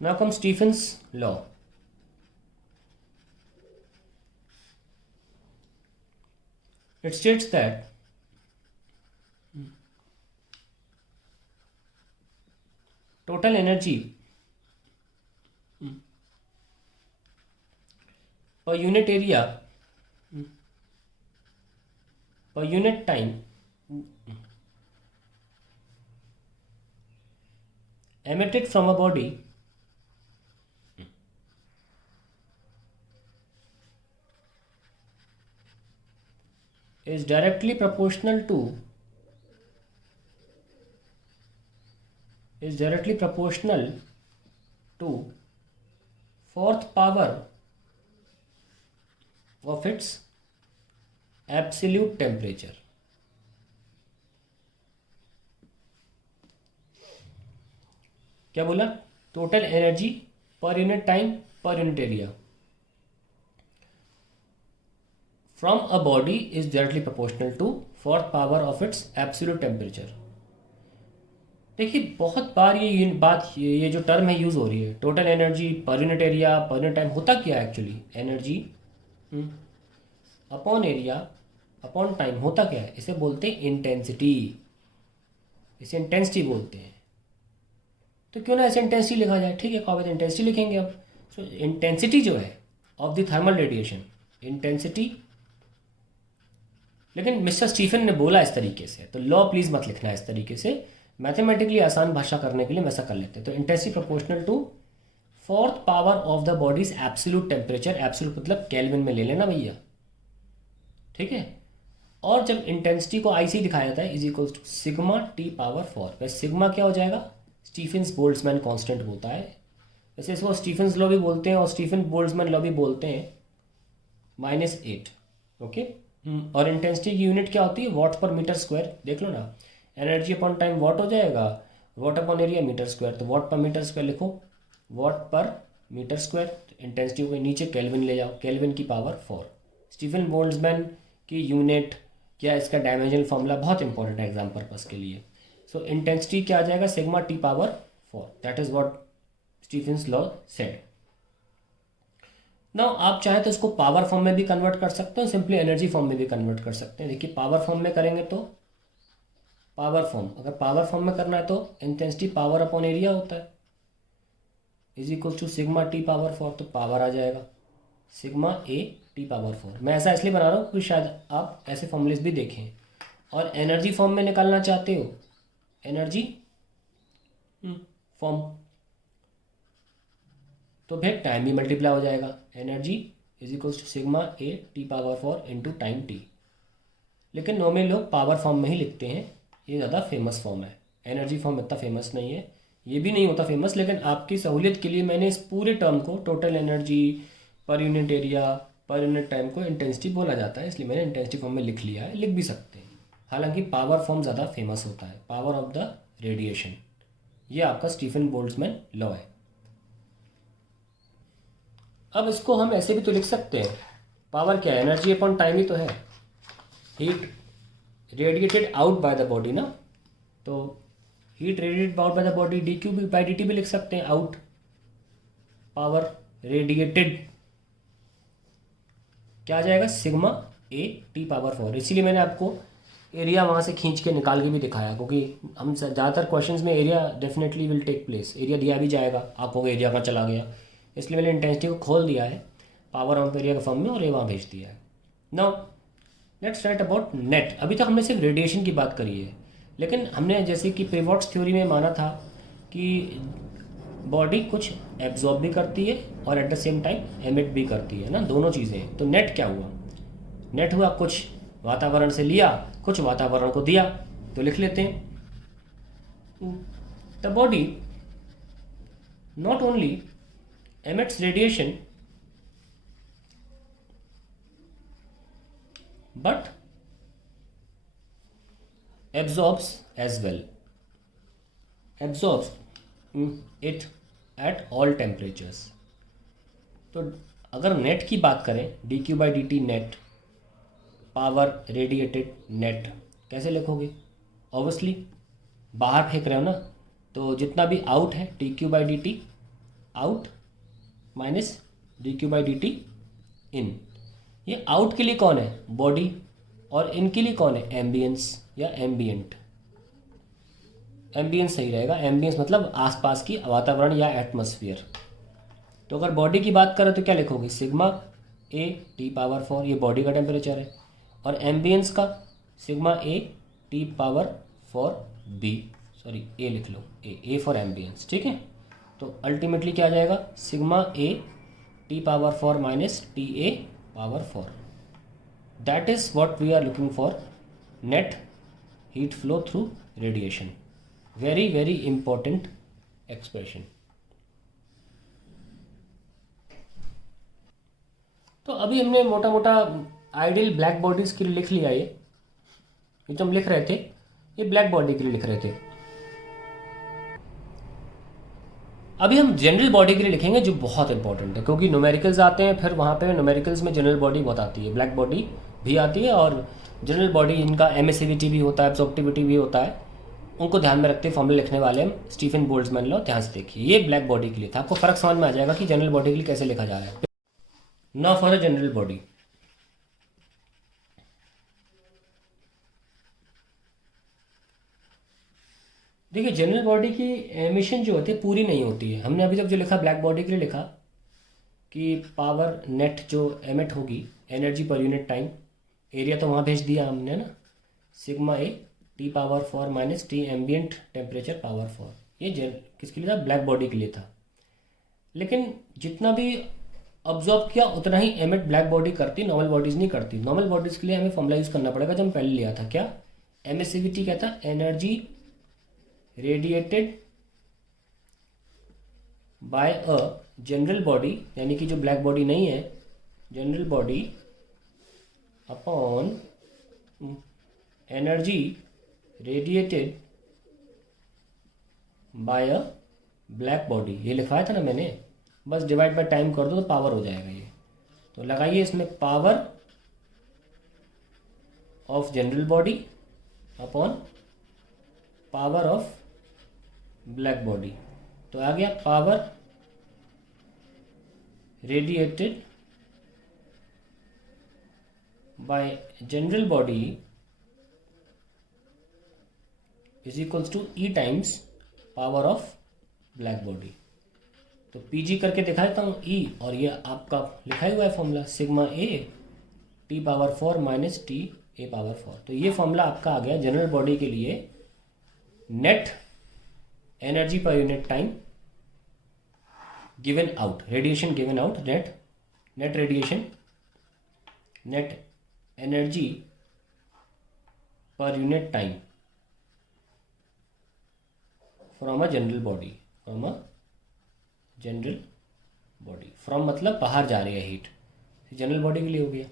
Now comes Stephen's law. It states that total energy per unit area per unit time emitted from a body is directly proportional to fourth power of its absolute temperature. क्या बोला? Total energy per unit time per unit area from a body is directly proportional to fourth power of its absolute temperature. देखिए बहुत बार ये जो term है use हो रही है, total energy per unit area पर यूनिट टाइम. होता क्या है actually? Energy upon area upon time. होता क्या है? इसे बोलते हैं इंटेंसिटी. इसे इंटेंसिटी बोलते हैं. तो क्यों ना ऐसे इंटेंसिटी लिखा जाए. ठीक है, कॉपी तो इंटेंसिटी लिखेंगे अब. सो इंटेंसिटी जो है of the thermal radiation, intensity. लेकिन मिस्टर स्टीफन ने बोला इस तरीके से, तो लॉ प्लीज़ मत लिखना इस तरीके से. मैथमेटिकली आसान भाषा करने के लिए हम ऐसा कर लेते हैं. तो intensity proportional to fourth power of the body's absolute temperature. Absolute मतलब केल्विन में ले लेना भैया. ठीक है. और जब इंटेंसिटी को आई से दिखाया जाता है is equals to sigma T power 4. वैसे सिग्मा क्या हो जाएगा? स्टीफन्स बोल्ट्जमैन कांस्टेंट होता है. वैसे इसको स्टीफन्स लॉ भी बोलते हैं और स्टीफन बोल्ट्जमैन लॉ भी बोलते हैं. -8. ओके. और इंटेंसिटी की यूनिट क्या होती है? What per metre square. देख लो ना, एनर्जी अपॉन टाइम वॉट हो जाएगा, watt upon area metre square. तो वॉट पर मीटर स्क्वायर लिखो, watt per metre square. Intensity को नीचे केल्विन ले जाओ, केल्विन की पावर 4. स्टीफन बोल्ट्जमैन की यूनिट क्या, इसका डायमेंशनल फॉर्मूला बहुत इंपॉर्टेंट है एग्जाम पर्पस के लिए. सो इंटेंसिटी क्या आ जाएगा? Sigma T power 4. That is what Stefan's law said. Now आप चाहे तो इसको पावर फॉर्म में भी कन्वर्ट कर सकते हो, सिंपली एनर्जी फॉर्म में भी कन्वर्ट कर सकते हैं. देखिए पावर फॉर्म में करेंगे तो पावर फॉर्म, अगर पावर फॉर्म में करना है तो इंटेंसिटी पावर अपॉन एरिया होता है is equal to sigma T power 4. तो पावर आ जाएगा सिग्मा ए टी पावर 4. मैं ऐसा इसलिए बना रहा हूँ क्योंकि शायद आप ऐसे फॉर्मूलेस भी देखें. और एनर्जी फॉर्म में निकालना चाहते हो, एनर्जी फॉर्म, तो फिर टाइम भी मल्टीप्लाई हो जाएगा. Energy is equals to sigma A T power 4 into time T. लेकिन नॉर्मली लोग पावर फॉर्म में ही लिखते हैं, ये ज़्यादा फेमस फॉर्म है. एनर्जी फॉर्म इतना फेमस नहीं है, ये भी नहीं होता फेमस. लेकिन आपकी सहूलियत के लिए मैंने इस पूरे टर्म को, total energy per unit area पर यूनिट टाइम को इंटेंसिटी बोला जाता है, इसलिए मैंने इंटेंसिटी फॉर्म में लिख लिया है. लिख भी सकते हैं, हालांकि पावर फॉर्म ज़्यादा फेमस होता है, पावर ऑफ द रेडिएशन. ये आपका स्टीफन बोल्ट्जमैन लॉ है. अब इसको हम ऐसे भी तो लिख सकते हैं, पावर क्या है? एनर्जी अपॉन टाइम ही तो है. Heat radiated out by the body ना, तो heat radiated out by the body D Q by D T भी लिख सकते हैं. आउट पावर रेडिएटेड क्या आ जाएगा? Sigma A T power 4. इसीलिए मैंने आपको एरिया वहाँ से खींच के निकाल के भी दिखाया, क्योंकि हम ज़्यादातर क्वेश्चंस में area definitely will take place. Area दिया भी जाएगा, आपको एरिया कहाँ चला गया, इसलिए मैंने इंटेंसिटी को खोल दिया है पावर ऑफ एरिया के फॉर्म में और ये वहाँ भेज दिया है. Now let's write about net. अभी तक हमने सिर्फ रेडिएशन की बात करी है, लेकिन हमने जैसे कि पिवोट्स थ्योरी में माना था कि बॉडी कुछ एब्जॉर्ब भी करती है और at the same time emit भी करती है ना, दोनों चीज़ें. तो नेट क्या हुआ? नेट हुआ कुछ वातावरण से लिया, कुछ वातावरण को दिया. तो लिख लेते हैं, the body not only emits radiation but absorbs as well, absorbs it at all temperatures. तो अगर नेट की बात करें, D Q by D T net, power radiated net, कैसे लिखोगे? ऑब्वियसली बाहर फेंक रहे हो ना, तो जितना भी आउट है D Q by D T out minus D Q by D T in. ये आउट के लिए कौन है, बॉडी, और इन के लिए कौन है, एम्बियंस या एम्बियंट। एम्बियंस सही रहेगा, एम्बियंस मतलब आसपास की वातावरण या एटमॉस्फेयर। तो अगर बॉडी की बात करें तो क्या लिखोगे, सिग्मा ए टी पावर 4, ये बॉडी का टेम्परेचर है, और एम्बियंस का sigma A T power 4 B, sorry A लिख लो, ए फॉर एम्बियंस, ठीक है। तो अल्टीमेटली क्या आ जाएगा, sigma A T power 4 minus T A power 4। That is what we are looking for, net heat flow through radiation. Very very important expression. तो अभी हमने मोटा मोटा आइडियल ब्लैक बॉडीज के लिए लिख लिया। ये जो हम लिख रहे थे ये ब्लैक बॉडी के लिए लिख रहे थे। अभी हम जनरल बॉडी के लिए लिखेंगे जो बहुत इंपॉर्टेंट है, क्योंकि न्यूमेरिकल्स आते हैं, फिर वहाँ पे न्यूमेरिकल्स में जनरल बॉडी बहुत आती है, ब्लैक बॉडी भी आती है, और जनरल बॉडी इनका एमिसिविटी भी होता है, एब्जॉर्प्टिविटी भी होता है, उनको ध्यान में रखते फॉर्मूले लिखने वाले हम स्टीफन बोल्ट्जमैन लॉ। ध्यान से देखिए, ये ब्लैक बॉडी के लिए था, आपको फर्क समझ में आ जाएगा कि जनरल बॉडी के लिए कैसे लिखा जा रहा है। ना फॉर अ जनरल बॉडी, देखिए जनरल बॉडी की एमिशन जो होती है पूरी नहीं होती है। हमने अभी तक जो लिखा ब्लैक बॉडी के लिए लिखा कि पावर नेट जो एमिट होगी, energy per unit time, area तो वहाँ भेज दिया हमने ना, sigma A T power 4 minus T ambient temperature power 4। ये किसके लिए था, ब्लैक बॉडी के लिए था। लेकिन जितना भी ऑब्जॉर्व किया उतना ही एमिट ब्लैक बॉडी करती, नॉर्मल बॉडीज नहीं करती। नॉर्मल बॉडीज के लिए हमें फॉर्मूला यूज करना पड़ेगा जो हम पहले लिया था, क्या, एमिसिविटी क्या था, energy radiated by a general body, यानी कि जो ब्लैक बॉडी नहीं है, general body upon energy radiated by a black body. ये लिखवाया था ना मैंने, बस डिवाइड बाय टाइम कर दो तो पावर हो जाएगा ये। तो लगाइए इसमें power of general body upon power of black body. तो आ गया power radiated by general body is equals to E times power of black body. तो पीजी करके दिखा देता हूँ, ई, और ये आपका लिखा हुआ है formula, sigma A T power 4 minus T A power 4। तो ये फॉर्मूला आपका आ गया जनरल बॉडी के लिए, net energy per unit time given out, radiation given out, net radiation, net energy per unit time from a general body, from a general body, from मतलब बाहर जा रही है हीट, जनरल बॉडी के लिए हो गया।